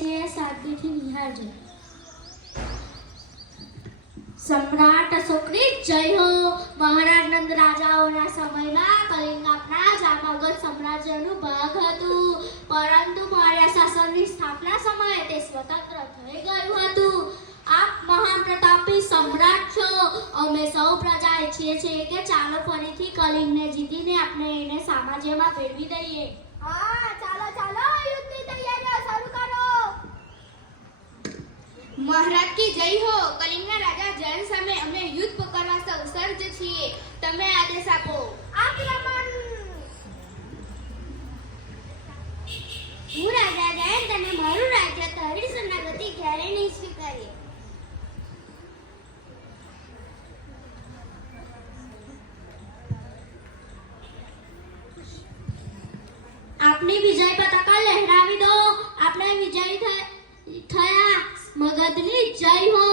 છીએ શાંતિથી નિહાળજો. સમ્રાટ અશોકની જય હો. મહારાજ નંદ રાજાઓના સમયમાં કલિંગ આપણા જામગઢ સામ્રાજ્યનું ભાગ હતું, પરંતુ મૌર્ય શાસનની સ્થાપના સમયે તે સ્વતંત્ર થઈ ગયું હતું. આપ મહાન પ્રતાપી સમ્રાટ છો. અમે સૌ પ્રજા ઈચ્છીએ છીએ કે ચાલો ફરીથી કલિંગને જીતીને આપણે એને સામ્રાજ્યમાં ફેરવી દઈએ. હા, ચાલો ચાલો, યુદ્ધની તૈયારીઓ શરૂ કરો. મહારાજ કી જય હો. કલિંગના રાજા જયન સામે અમે યુદ્ધ કરવા સૌ સજ્જ છીએ. તમે આદેશ આપો. આક્રમણ. હું રાજા જયન તને મારું રાજ્ય તારી શરણાગતિ ક્યારે નહીં સ્વીકારીએ. આપની વિજય પતાકા લહેરાવી દો. આપણે વિજય થયા. મગધની જય હો.